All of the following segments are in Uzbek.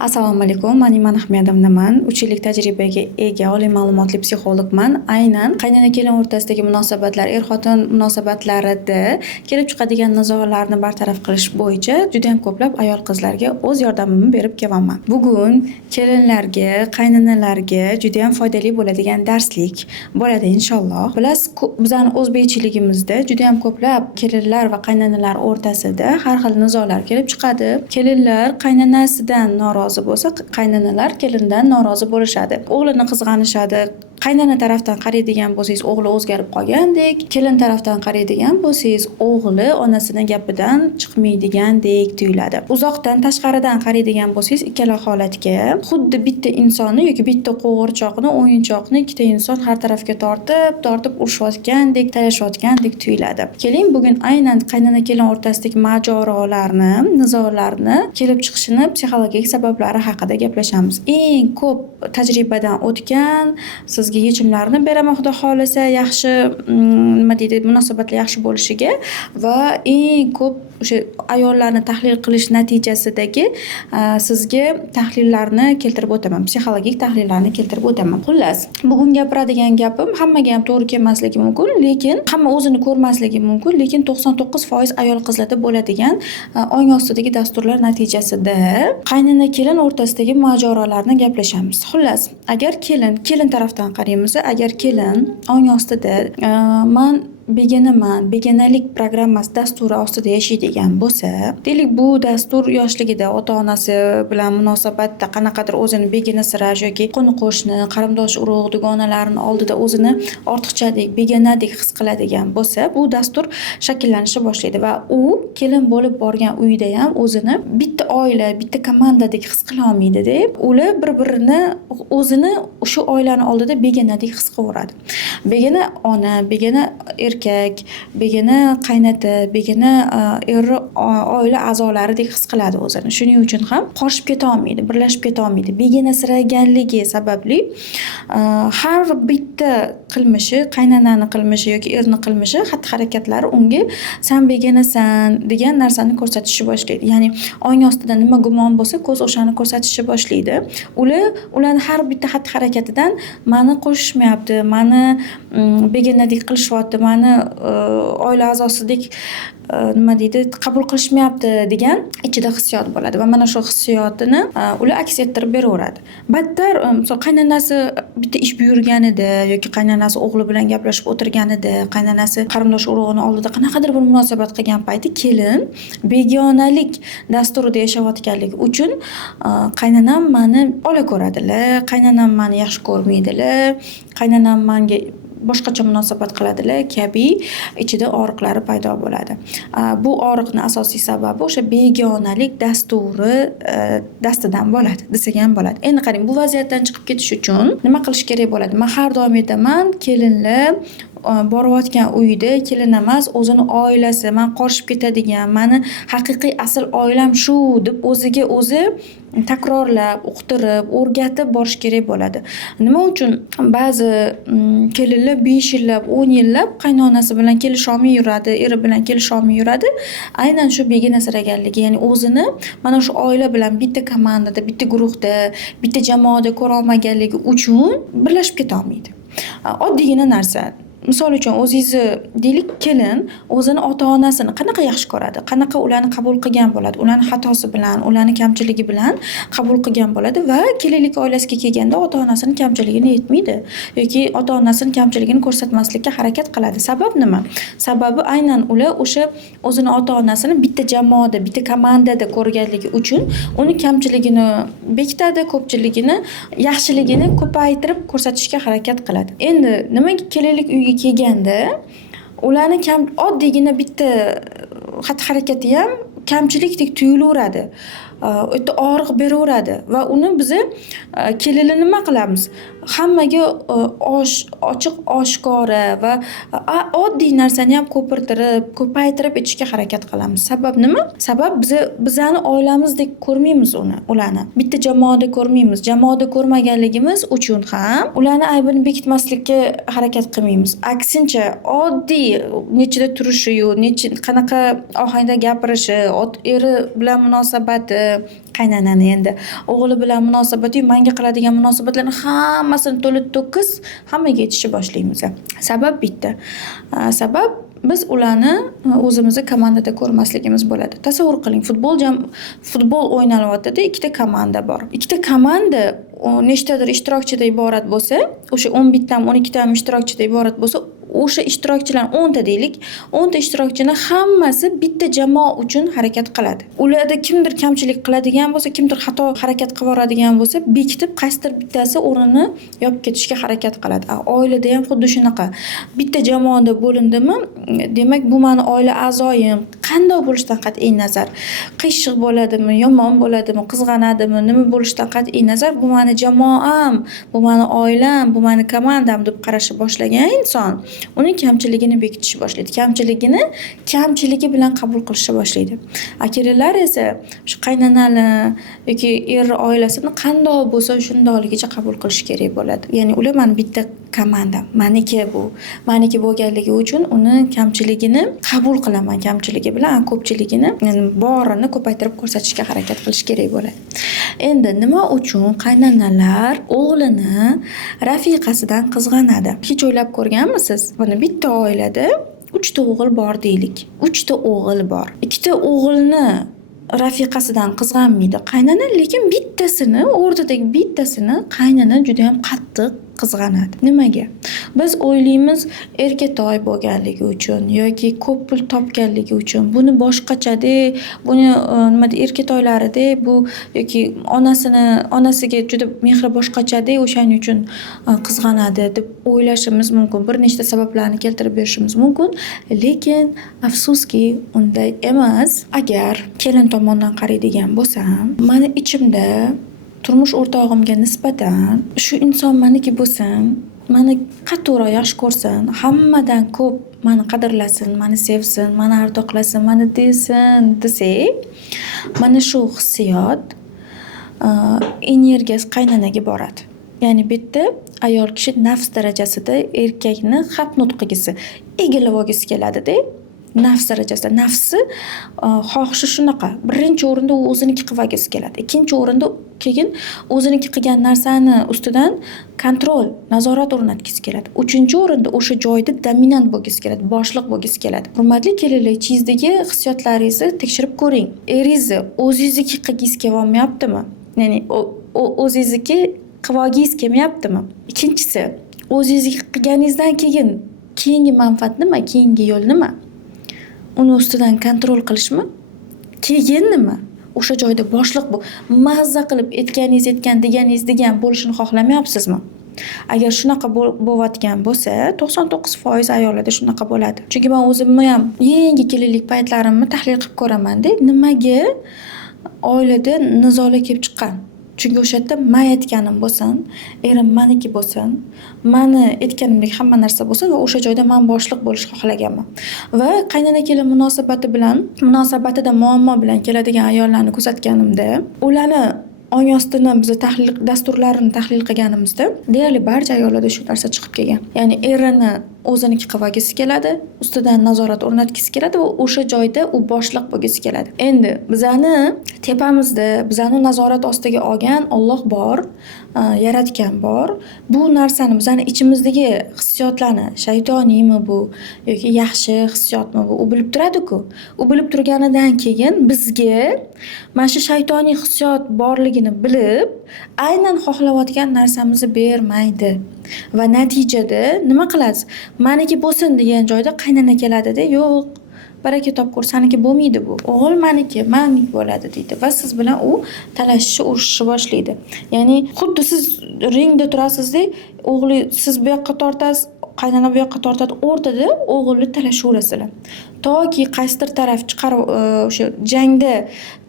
Assalomu alaykum, men Iman Ahmedovnaman. 3 yillik tajribaga ega oliy ma'lumotli psixologman. Aynan qaynona-kelin o'rtasidagi munosabatlar, er-xotin munosabatlarida kelib chiqadigan nizolarni bartaraf qilish bo'yicha juda ham ko'plab ayol-qizlarga o'z yordamimni berib kelaman. Bugun kelinlarga, qaynonalarga juda ham foydali bo'ladigan darslik bo'ladi inshaalloh. Bilasiz, bizning o'zbekchiligimizda juda ham ko'plab kelinlar va qaynonalar o'rtasida har xil nizolar kelib chiqadi. Kelinlar qaynonasidan norozi bo'lsa, qaynonalar kelindan norozi bo'lishadi. O'g'lini qizg'anishadi. Qaynona tarafdan qaraydigan bo'lsangiz, o'g'li o'zgarib qolgandek, kelin tarafdan qaraydigan bo'lsangiz, o'g'li onasining gapidan chiqmaydigandek tuyuladi. Uzoqdan, tashqaridan qaraydigan bo'lsangiz, ikkala holatga xuddi bitta insonni yoki bitta qo'g'irchoqni, o'yinchoqni ikkita inson har tarafga tortib urishayotgandek, talashayotgandek tuyuladi. Keling, bugun aynan qaynona-kelin o'rtasidagi mojarolarni, nizolarni kelib chiqishini psixologik sabablari haqida gaplashamiz. Eng ko'p tajribadan o'tgan, sizga yechimlarni beraman xudo xolasa, yaxshi munosabatlar yaxshi bo'lishiga va eng ko'p o'sha ayollarni tahlil qilish natijasidagi sizga tahlillarni keltirib o'taman. Psixologik tahlillarni keltirib o'taman. Xullas, bugun gapiradigan gapim hammaga ham to'g'ri kelmasligi mumkin, lekin hamma o'zini ko'rmasligi mumkin, lekin 99% ayol qizlarda bo'ladigan ong ostidagi dasturlar natijasida qaynona-kelin o'rtasidagi mojarolarni gaplashamiz. Xullas, agar kelin tarafdan qaraymiz, agar kelin ong ostida men begonaman, begonalik programmasi dasturi ostida yashaydigan bo'lsa, deylik bu dastur yoshligida ota-onasi bilan munosabatda qanaqadir o'zini begonasirash yoki qo'ni-qo'shni, qarindosh urug', dugonalarning oldida o'zini ortiqchadek, begonadek his qiladigan bo'lsa, bu dastur shakllanishni boshlaydi va u kelin bo'lib borgan uyda ham o'zini bitta oila, bitta komandadek his qila olmaydi-da. Ular bir-birini o'zini shu oilani oldida begonadek his qilaveradi. Begona ona, begona erkak, begona qaynota, begona oila a'zolaridek his qiladi o'zini. Shuning uchun ham qo'shib keta olmaydi, birlashib keta olmaydi. Begonasiraganligi sababli har bitta qilmishi, qaynonani qilmishi yoki erni qilmishi, xatti-harakatlari unga sen begonasan degan narsani ko'rsatishni boshlaydi. Ya'ni ong ostida nima gumon bo'lsa, ko'z o'shani ko'rsatishni boshlaydi. Ularning har bitta xatti-harakatidan meni qo'shishmayapti, meni begonadek qilishyapti, meni oila a'zosidek qabul qilishmayapti degan ichida hissiyot bo'ladi va mana shu hissiyotini ular aks ettirib beraveradi. Battar qaynonasi bitta ish buyurganida yoki qaynonasi o'g'li bilan gaplashib o'tirganida, qaynonasi qarindosh urug'ini oldida qanaqadir bir munosabat qilgan payti kelin begonalik dasturida yashayotganligi uchun qaynonam meni ola ko'radilar, qaynonam meni yaxshi ko'rmaydilar, qaynonam menga boshqacha munosabat qiladilar kabi ichida og'riqlari paydo bo'ladi. Bu og'riqning asosiy sababi o'sha begonalik dasturi dastidan bo'ladi, desak ham bo'ladi. Endi qarang, bu vaziyatdan chiqib ketish uchun nima qilish kerak bo'ladi? Men har doim aytaman, kelinlar borayotgan uyda kelin emas, o'zini oilasi, men qorishib ketadigan, meni haqiqiy asl oilam shu deb o'ziga o'zi takrorlab, uqtirib, o'rgatib borish kerak bo'ladi. Nima uchun ba'zi kelinlar 5 yillab, 10 yillab qaynonasi bilan kelisholmay yuradi, eri bilan kelisholmay yuradi? Aynan shu begonasiraganligi, ya'ni o'zini mana shu oila bilan bitta komandada, bitta guruhda, bitta jamoada ko'ra olmaganligi uchun birlashib keta olmaydi. Oddiygina narsa. Misol uchun o'zingizni deylik, kelin o'zini ota-onasini qanaqa yaxshi ko'radi, qanaqa ularni qabul qilgan bo'ladi, ularni xatosi bilan, ularni kamchiligi bilan qabul qilgan bo'ladi va kelinlik oilasiga kelganda ota-onasini kamchiligini yetmaydi yoki ota-onasini kamchiligini ko'rsatmaslikka harakat qiladi. Sabab nima? Sababi aynan ular o'sha o'zini ota-onasini bitta jamoada, bitta komandada ko'rganligi uchun uni kamchiligini bekitadi, ko'pchiligini, yaxshiligini ko'paytirib ko'rsatishga harakat qiladi. Endi nimaga kelinlik uyga kelganda ularni oddiygina bitta xatti-harakati ham kamchilikdek tuyulaveradi. O'ta og'riq beraveradi va uni biz kelinni nima qilamiz? Hammaga ochiq oshkora va oddiy narsani ham ko'pirtirib, ko'paytirib aytishga harakat qilamiz. Sabab nima? Sabab bizani oilamizdek ko'rmaymiz ularni. Bitta jamoada ko'rmaymiz. Jamoada ko'rmaganligimiz uchun ham ularni aybini bekitmaslikka harakat qilmaymiz. Aksincha, oddiy nechida turishi, qanaqa ohangda gapirishi, eri bilan munosabati, qaynanani endi o'g'li bilan munosabati, menga qiladigan munosabatlarni hammasini to'liq to'kis hammaga aytishni boshlaymiz. Sabab bitta. Sabab biz ularni o'zimizni komandada ko'rmasligimiz bo'ladi. Tasavvur qiling, futbol o'ynalyapti-da, ikkita komanda bor. Ikkita komanda nechtadir ishtirokchidan iborat bo'lsa, o'sha 11 tam 12 tam ishtirokchidan iborat bo'lsa, o'sha ishtirokchilar 10 ta deylik, 10 ta ishtirokchini hammasi bitta jamoa uchun harakat qiladi. Ularda kimdir kamchilik qiladigan bo'lsa, kimdir xato harakat qilib yuboradigan bo'lsa, bekitib qaysidir bittasi o'rnini yopib ketishga harakat qiladi. Oilada ham xuddi shunaqa. Bitta jamoada bo'lindimi, demak bu meni oila a'zoyim. Qanday bo'lishidan qat'iy nazar, qiyshiq bo'ladimi, yomon bo'ladimi, qizg'anadimi, nima bo'lishidan qat'iy nazar, bu meni jamoam, bu meni oilam, bu meni komandam deb qarashni boshlagan inson uning kamchiligini bekitishni boshlaydi. Kamchiligi bilan qabul qilishni boshlaydi. Kelinlar esa shu qaynonani yoki er oilasini qanday bo'lsa shundayligicha qabul qilish kerak bo'ladi. Ya'ni ular meni bitta komandam, meniki bo'lganligi uchun uni kamchiligini qabul qilaman, kamchiligi bilan ko'pchiligini, ya'ni borini ko'paytirib ko'rsatishga harakat qilish kerak bo'ladi. Endi nima uchun qaynonalar o'g'lini rafiqasidan qizg'anadi? Hech o'ylab ko'rganmisiz? Mana bitta oilada 3 ta o'g'il bor deylik. 3 ta o'g'il bor. 2 ta o'g'ilni rafiqasidan qizg'anmaydi qaynona, lekin o'rtadagi bittasini qaynona juda ham qattiq qizg'anadi. Nimaga? Biz o'ylaymiz erkatoy bo'lganligi uchun yoki ko'p pul topganligi uchun, buni boshqacha-da, buni erkatoylari-da, bu yoki onasiga juda mehri boshqacha-da, o'shaning uchun qizg'anadi deb o'ylashimiz mumkin. Bir nechta sabablarni keltirib berishimiz mumkin, lekin afsuski unday emas. Agar kelin tomondan qaraydigan bo'lsam, meni ichimda turmush o'rtog'imga nisbatan shu inson meniki bo'lsin, meni qattiqroq yaxshi ko'rsin, hammadan ko'p meni qadrlasin, meni sevsin, meni ardoqlasin, meni desin desak, mana shu hissiyot energiyasi qaynonaga boradi. Ya'ni bu yerda ayol kishi nafs darajasida erkakni xat nutqigisi egilib olgisi keladi-da. Nafs darajasida, nafsi xohishi shunaqa. Birinchi o'rinda u o'ziniki qilib olgisi keladi. Ikkinchi o'rinda keyin o'ziniki qilgan narsani ustidan kontrol, nazorat o'rnatgisi keladi. Uchinchi o'rinda o'sha joyda dominant bo'lgisi keladi, boshliq bo'lgisi keladi. Hurmatli kelinlar, ichingizdagi hissiyotlaringizni tekshirib ko'ring. Eringizni o'zingizniki qilgisi kelmayaptimi? Ya'ni o'zingizniki qilib olgisi kelmayaptimi? Ikkinchisi, o'zingizniki qilganingizdan keyingi manfaat nima? Keyingi yo'l nima? Uni ustidan kontrol qilishmi? Keyin nima? O'sha joyda boshliq mazza qilib aytganingiz degan bo'lishini xohlamayapsizmi? Agar shunaqa bo'layotgan bo'lsa, 99% ayollarda shunaqa bo'ladi. Chunki men o'zimni ham yangi kelinlik paytlarimni tahlil qilib ko'raman-da, nimaga oilada nizolar kelib chiqqan? Chunki o'sha yerda men aytganim bo'lsin, erim meniki bo'lsin, meni aytganimdek hamma narsa bo'lsin va o'sha joyda men boshliq bo'lishni xohlaganman. Va qaynona kelin munosabatida muammo bilan keladigan ayollarni kuzatganimda, ularni ong ostini biz dasturlarini tahlil qilganimizda deyarli barcha ayollarda shu narsa chiqib kelgan. Ya'ni erini o'ziniki qilib olgisi keladi, ustidan nazorat o'rnatgisi keladi va o'sha joyda u boshliq bo'lgisi keladi. Endi bizani tepamizda, bizani nazorat ostiga olgan Alloh bor, yaratgan bor. Bu narsani bizani ichimizdagi hissiyotlarni, shaytoniymi bu yoki yaxshi hissiyotmi bu, u bilib turadi-ku. U bilib turganidan keyin bizga mana shu shaytoniy hissiyot borligini bilib, aynan xohlayotgan narsamizni bermaydi. Va natijada nima qilasiz? Meniki bo'lsin degan joyda qaynona keladi-da, yo'q, baraka topkur, saniki bo'lmaydi bu. O'g'il meniki bo'ladi deydi va siz bilan u talashishni, urushishni boshlaydi. Ya'ni xuddi siz ringda turasiz-da, o'g'li siz bu yoqqa tortasiz, qaynona bu yoqqa tortadi, o'rtada o'g'ilni talashaverasizlar. Toki qaysidir taraf chiqarib o'sha jangda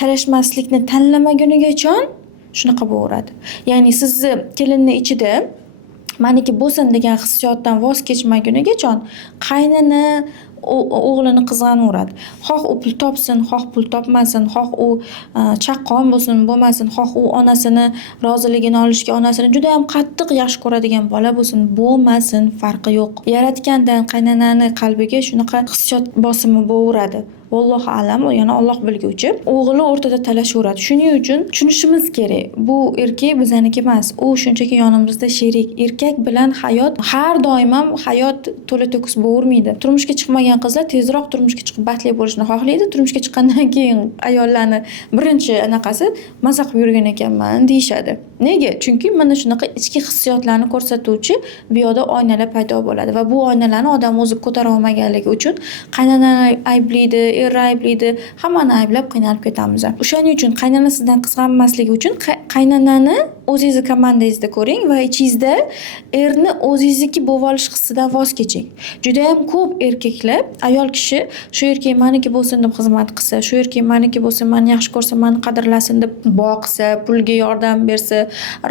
talashmaslikni tanlamagunigacha shunaqa bo'laveradi. Ya'ni sizni kelinni ichida meniki bo'lsin degan hissiyotdan voz kechmagunigacha qaynona o'g'lini qizg'anaveradi. Xoh u pul topsin, xoh pul topmasin, xoh u chaqqon bo'lsin, bo'lmasin, xoh u onasini roziligini olishga onasini juda ham qattiq yaxshi ko'radigan bola bo'lsin, bo'lmasin, farqi yo'q. Yaratgandan qaynonani qalbiga shunaqa hissiyot bosimi bo'laveradi. Vallohu alam, yana Alloh bilguvchi. O'g'li o'rtada talashaveradi. Shuning uchun tushunishimiz kerak. Bu erkak bizaniki emas. U shunchaki yonimizda sherik. Erkak bilan hayot har doim ham hayot to'la to'kis bo'lavermaydi. Turmushga chiqmagan qizlar tezroq turmushga chiqib baxtli bo'lishni xohlaydi. Turmushga chiqqandan keyin ayollarni birinchi anaqasi maza qilib yurgan ekanman deyishadi. Nega? Chunki mana shunaqa ichki hissiyotlarni ko'rsatuvchi bu yoqda oynalar paydo bo'ladi va bu oynalarni odam o'zi ko'tara olmaganligi uchun qaynonani ayblaydi, erni ayblaydi, hammani ayblab qiynalib ketamiz. O'shaning uchun qaynona sizdan qizg'anmasligi uchun qaynonani o'zingizni komandangizda ko'ring va ichingizda erni o'zingizniki bo'lib olish hissidan voz keching. Juda ham ko'p erkaklar, ayol kishi shu erkak meniki bo'lsin deb xizmat qilsa, shu erkak meniki bo'lsin, meni yaxshi ko'rsa, meni qadrlasin deb boqsa, pulga yordam bersa,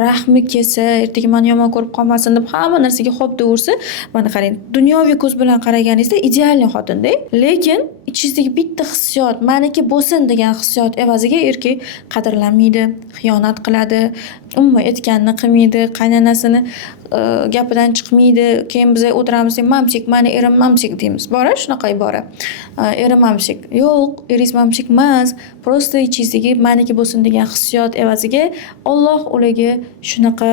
rahmi kelsa, ertaga meni yomon ko'rib qolmasin deb hamma narsaga xo'p deyaversa, mana qarang, dunyoviy ko'z bilan qaraganingizda idealniy xotinda. Lekin ichingizdagi bitta hissiyot, meniki bo'lsin degan hissiyot evaziga erkak qadrlanmaydi, xiyonat qiladi, umuman aytganini qilmaydi, qaynonasini gapidan chiqmaydi. Keyin biz o'tiramiz, mamsik, meni erim mamsik deymiz. Bora shunaqa ibora. Erim mamsik. Yo'q, eringiz mamsik emas. Prosta ichingizdagi meniki bo'lsin degan hissiyot evaziga Alloh ularga shunaqa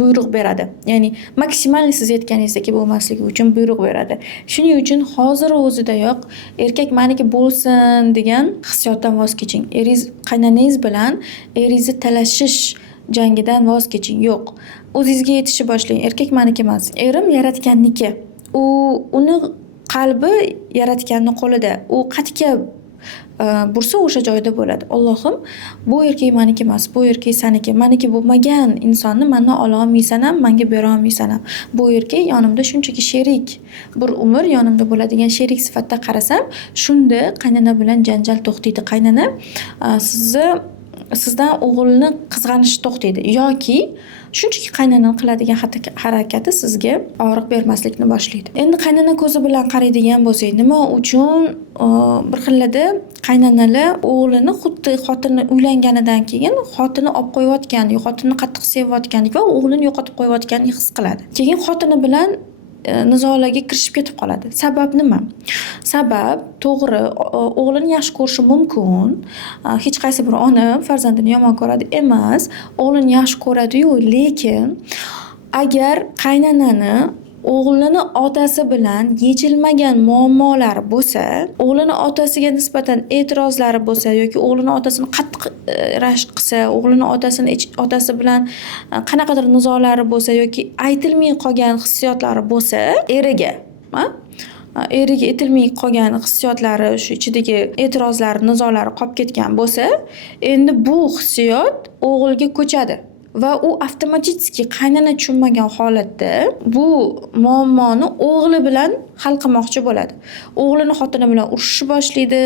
buyruq beradi. Ya'ni maksimal siz aytganingizdagi bo'lmasligi uchun buyruq beradi. Shuning uchun hozir o'zidayoq erkak meniki bo'lsin degan hissiyotdan voz keching. Eringiz, qaynonangiz bilan eringizni talashish jangidan voz keching. Yo'q. O'zingizga yetishni boshlang. Erkak meniki emas. Erim yaratganniki. Uni qalbi yaratganning qo'lida. U qayerga bursa o'sha joyda bo'ladi. Allohim, bu erkak meniki emas, bu erkak seniki. Meniki bo'lmagan insonni mendan ola olmaysan ham, menga bera olmaysan ham. Bu erkak yonimda shunchaki sherik. Bir umr yonimda bo'ladigan sherik sifatida qarasam, shunda qaynona bilan janjal to'xtaydi. Qaynona sizdan o'g'ilni qizg'anishi to'xtaydi yoki shunchaki qaynonaning qiladigan harakati sizga og'riq bermaslikni boshlaydi. Endi qaynona ko'zi bilan qaraydigan bo'lsak, nima uchun bir xillarda qaynonalar o'g'lini xuddi xotini uylanganidan keyin xotini olib qo'yayotgan, xotinini qattiq sevayotgan va o'g'lini yo'qotib qo'yayotganini his qiladi. Keyin xotini bilan nizolarga kirishib ketib qoladi. Sabab nima? Sabab to'g'ri, o'g'lini yaxshi ko'rishi mumkin. Hech qaysi bir ona farzandini yomon ko'radi emas. O'g'lini yaxshi ko'radi-yu, lekin agar qaynonani o'g'lini otasi bilan yechilmagan muammolari bo'lsa, o'g'lini otasiga nisbatan e'tirozlari bo'lsa yoki o'g'lini otasini qattiq rashk qilsa, o'g'lini otasi bilan qanaqadir nizolari bo'lsa yoki aytilmay qolgan hissiyotlari bo'lsa, eriga aytilmay qolgan hissiyotlari, shu ichidagi e'tirozlari, nizolari qolib ketgan bo'lsa, endi bu hissiyot o'g'ilga ko'chadi. Va u avtomatik qaynona tushunmagan holatda bu muammoni o'g'li bilan hal qilmoqchi bo'ladi. O'g'lini xotini bilan urushishni boshlaydi,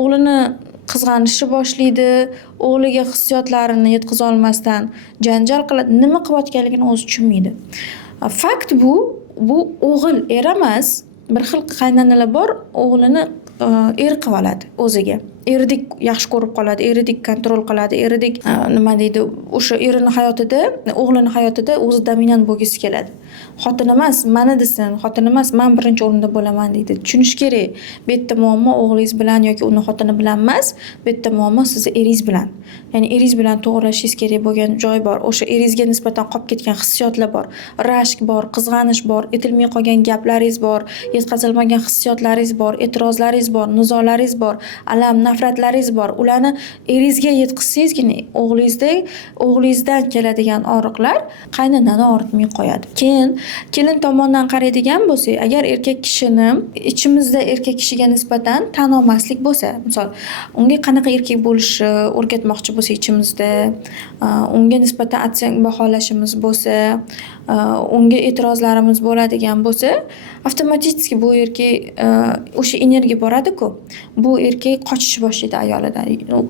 o'g'lini qizg'anishni boshlaydi, o'g'liga hissiyotlarini yetkaza olmasdan janjal qiladi, nima qilayotganligini o'zi tushunmaydi. Fakt bu o'g'il er emas, bir xil qaynonalar bor, o'g'lini er qilib oladi o'ziga. Eridek yaxshi ko'rib qoladi, eridek kontrol qiladi, eridek nima deydi, o'sha erining hayotida, o'g'lining hayotida o'zi dominant bo'lgisi keladi. Xotin emas, meni desin, xotin emas, men birinchi o'rinda bo'laman deydi. Tushunish kerak. Bu yerda muammo o'g'lingiz bilan yoki uni xotini bilan emas, bu yerda muammo sizni eringiz bilan. Ya'ni eringiz bilan to'g'rilashingiz kerak bo'lgan joy bor. O'sha eringizga nisbatan qolib ketgan hissiyotlar bor. Rashk bor, qizg'anish bor, aytilmay qolgan gaplaringiz bor, yetkazilmagan hissiyotlaringiz bor, e'tirozlaringiz bor, nizolaringiz bor, alam, nafratlaringiz bor. Ularni eringizga yetkazsangizgina o'g'lingizdan keladigan og'riqlar qaynonani og'ritmay qo'yadi. Keyin kelin tomondan qaraydigan bo'lsak, agar erkak kishini ichimizda erkak kishiga nisbatan tan olmaslik bo'lsa, misol unga qanaqa erkak bo'lishni o'rgatmoqchi bo'lsa ichimizda, unga nisbatan atsang baholashimiz bo'lsa, unga e'tirozlarimiz bo'ladigan bo'lsa, avtomatik bu erkak o'sha energiya boradi-ku. Bu erkak qochishni boshlaydi ayolidan.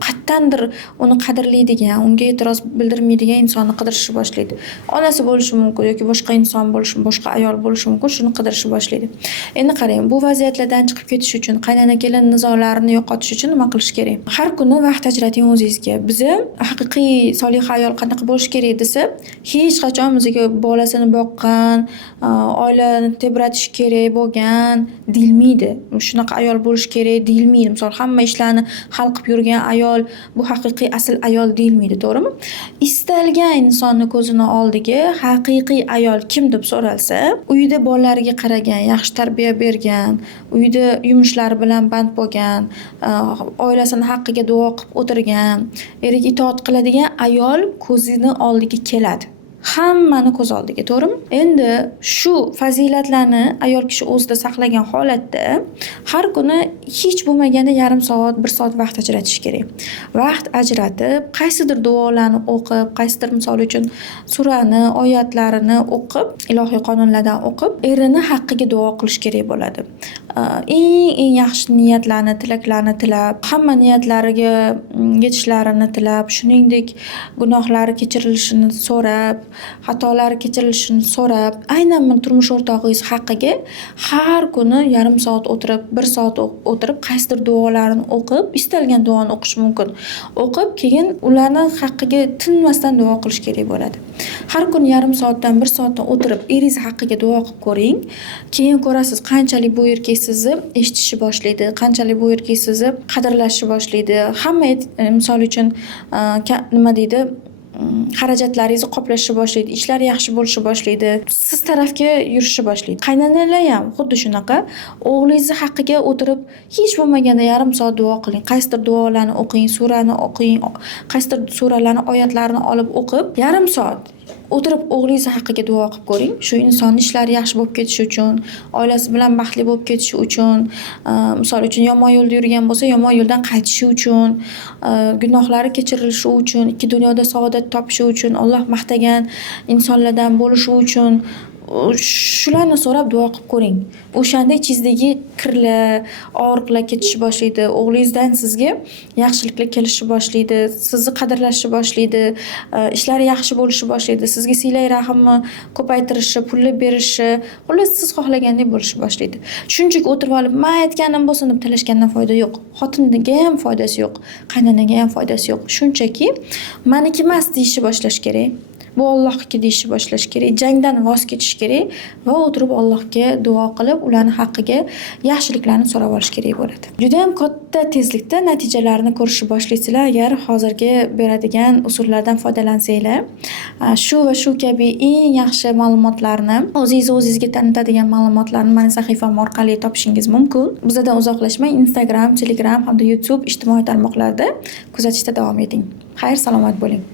Qattandir uni qadrlaydigan, unga e'tiroz bildirmaydigan insonni qidirishni boshlaydi. Onasi bo'lishi mumkin yoki boshqa inson bo'lishi, boshqa ayol bo'lishi mumkin, shuni qidirishni boshlaydi. Endi qarang, bu vaziyatlardan chiqib ketish uchun, qaynona kelin nizolarini yo'qotish uchun nima qilish kerak? Har kuni vaqt ajrating o'zingizga. Bizni haqiqiy solih ayol qanaqa bo'lish kerak desa, hech qachon bizga bola oilasini boqqan, oilani tebratish kerak bo'lgan deyilmaydi. Shunaqa ayol bo'lish kerak deyilmaydi. Misol hamma ishlarni hal qilib yurgan ayol bu haqiqiy asl ayol deyilmaydi, to'g'rimi? Istalgan insonni ko'zini oldiga haqiqiy ayol kim deb so'ralsa, uyida bolalariga qaragan, yaxshi tarbiya bergan, uyida yumushlari bilan band bo'lgan, oilasini haqqiga duo qilib o'tirgan, eriga itoat qiladigan ayol ko'zini oldiga keladi. Hammani ko'z oldiga, to'g'rimi? Endi shu fazilatlarni ayol kishi o'zida saqlagan holatda har kuni hech bo'lmaganda yarim soat, 1 soat vaqt ajratish kerak. Vaqt ajratib, qaysidir duolarni o'qib, qaysidir misol uchun surani, oyatlarini o'qib, ilohiy qonunlardan o'qib, erini haqqiga duo qilish kerak bo'ladi. Eng yaxshi niyatlarni, tilaklarni tilab, hamma niyatlariga yetishlarini tilab, shuningdek gunohlari kechirilishini so'rab, xatolari kechirilishini so'rab, aynan turmush o'rtog'ingiz haqqiga har kuni yarim soat o'tirib, 1 soat o'tirib, qaysidir duolarni o'qib, istalgan duoni o'qish mumkin. O'qib, keyin ularni haqqiga tinmasdan duo qilish kerak bo'ladi. Har kuni yarim soatdan 1 soatdan o'tirib, eringiz haqqiga duo qilib ko'ring. Keyin ko'rasiz, qanchalik bu erkak sizni eshitishni boshlaydi, qanchalik bu erkak sizni qadrlashni boshlaydi. Hamma misol uchun nima deydi, xarajatlaringizni qoplashni boshlaydi, ishlari yaxshi bo'lishni boshlaydi, siz tarafga yurishni boshlaydi. Qaynanalar ham xuddi shunaqa. O'g'lingiz haqqiga o'tirib, hech bo'lmaganda yarim soat duo qiling. Qaysidir duolarni o'qing, surani o'qing, qaysidir suralarni, oyatlarini olib o'qib, yarim soat o'tirib o'g'lingiz haqqiga duo qilib ko'ring. Shu insonning ishlari yaxshi bo'lib ketishi uchun, oilasi bilan baxtli bo'lib ketishi uchun, misol uchun yomon yo'lda yurgan bo'lsa, yomon yo'ldan qaytishi uchun, gunohlari kechirilishi uchun, ikki dunyoda saodat topishi uchun, Alloh maqtagan insonlardan bo'lishi uchun shularni so'rab duo qilib ko'ring. O'shanda ichingizdagi kirlar, og'riqlar ketishni boshlaydi. O'g'lingizdan sizga yaxshiliklar kelishni boshlaydi, sizni qadrlashni boshlaydi, ishlari yaxshi bo'lishni boshlaydi, sizga siylay rahmni ko'paytirishi, pulni berishi, xullas siz xohlagandek bo'lishni boshlaydi. Shunchaki o'tirib olib, "Men aytganim bo'lsin" deb talashgandan foyda yo'q. Xotiniga ham foydasi yo'q, qaynanaga ham foydasi yo'q. Shunchaki "Meniki emas" deyishni boshlash kerak. Bu Allohniki deyishni boshlash kerak. Jangdan voz kechish kerak va o'tirib Allohga duo qilib, ularning haqqiga yaxshiliklarni so'rab olish kerak bo'ladi. Juda ham katta tezlikda natijalarni ko'rishni boshlaysizlar agar hozirgi beradigan usullardan foydalansanglar. Shu va shu kabi eng yaxshi ma'lumotlarni, o'zingizga tanitadigan ma'lumotlarni mening sahifam orqali topishingiz mumkin. Bizdan uzoqlashmay Instagram, Telegram hamda YouTube ijtimoiy tarmoqlarda kuzatishda davom eting. Xayr, salomat bo'ling.